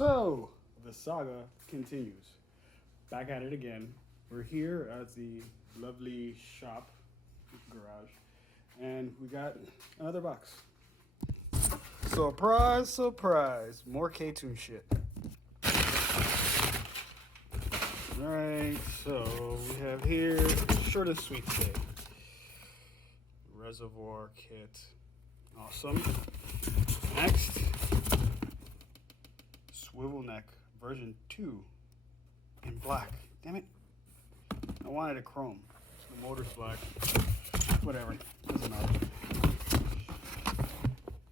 So, the saga continues. Back at it again. We're here at the lovely shop, garage, and we got another box. Surprise, surprise. More K-Tune shit. Alright, so we have here, short and sweet today. Reservoir Kit. Awesome. Next, Swivel neck version 2 in black. Damn it. I wanted a chrome. The motor's black. Whatever. Doesn't matter.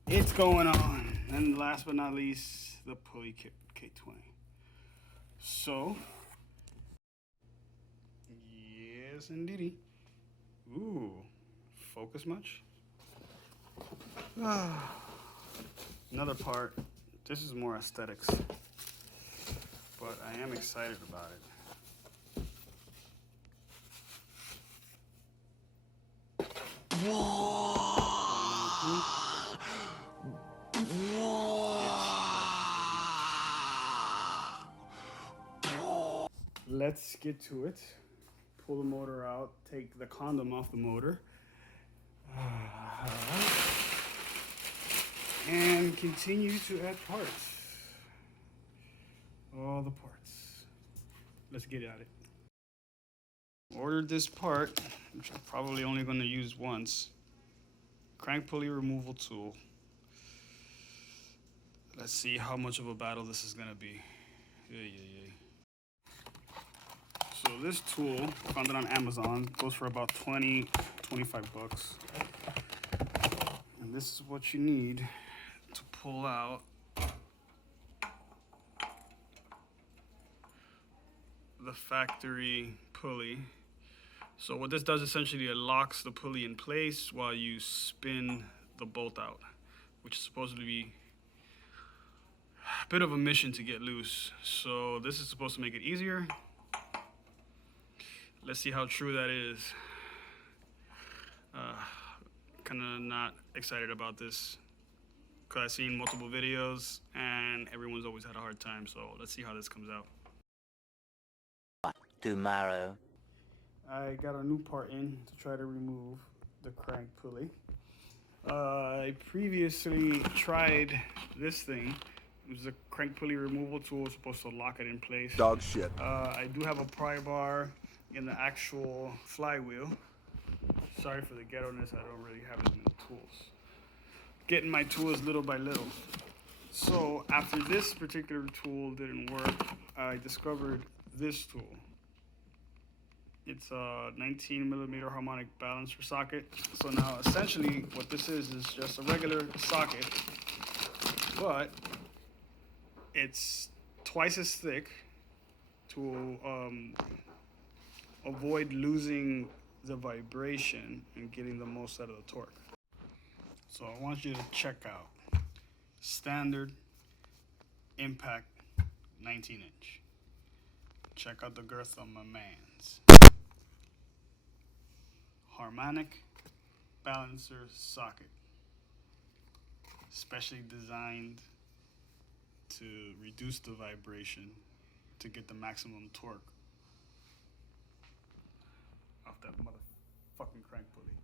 It's going on. And last but not least, the Pulley Kit K20. So, yes indeedy. Ooh, focus much? Another part. This is more aesthetics, but I am excited about it. Let's get to it. Pull the motor out, take the condom off the motor, and continue to add parts. All the parts. Let's get at it. Ordered this part, which I'm probably only going to use once. Crank pulley removal tool. Let's see how much of a battle this is going to be. So this tool, found it on Amazon, goes for about 20, 25 bucks. And this is what you need to pull out the factory pulley. So what this does essentially, it locks the pulley in place while you spin the bolt out, which is supposed to be a bit of a mission to get loose. So this is supposed to make it easier. Let's see how true that is. Kind of not excited about this because I've seen multiple videos and everyone's always had a hard time. So let's see how this comes out. Tomorrow. I got a new part in to try to remove the crank pulley. I previously tried this thing. It was a crank pulley removal tool, supposed to lock it in place. Dog shit. I do have a pry bar in the actual flywheel. Sorry for the ghetto-ness, I don't really have as many tools. Getting my tools little by little. So after this particular tool didn't work, I discovered this tool. It's a 19mm harmonic balancer socket. So now essentially what this is just a regular socket, but it's twice as thick to avoid losing the vibration and getting the most out of the torque. So I want you to check out standard impact 19-inch. Check out the girth on my man's. Harmonic balancer socket, specially designed to reduce the vibration to get the maximum torque off that motherfucking crank pulley.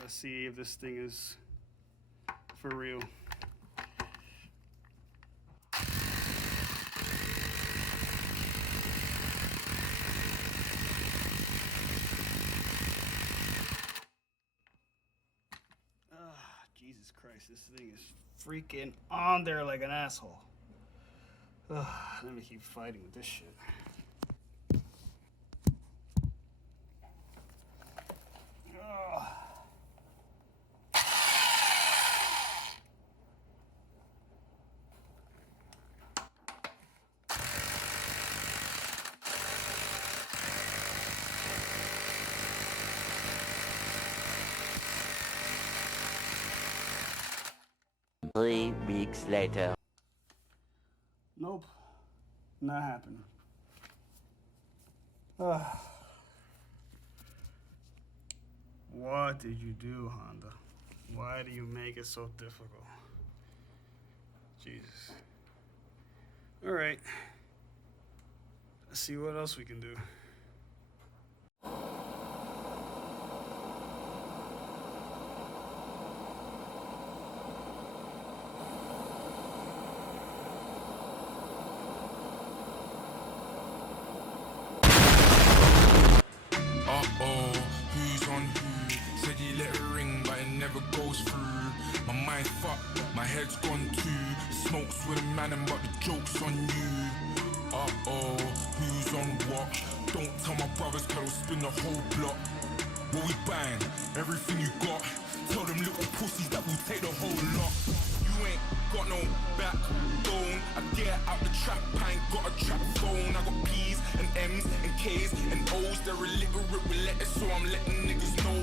Let's see if this thing is for real. Jesus Christ, this thing is freaking on there like an asshole. Let me keep fighting with this shit. Three weeks later. Nope, not happening. What did you do, Honda? Why do you make it so difficult? Jesus. All right. Let's see what else we can do. Uh-oh, who's on who? Said he let it ring, but it never goes through. My mind's fucked, my head's gone too. Smokes with a man, but the joke's on you. Uh-oh, who's on what? Don't tell my brothers, cause I'll spin the whole block. What we buying? Everything you got. Tell them little pussies that will take the whole lot. You ain't got no backbone. I get out the trap, I ain't got a trap phone. I got P's and M's and K's and O's. They're illiterate with letters, so I'm letting niggas know.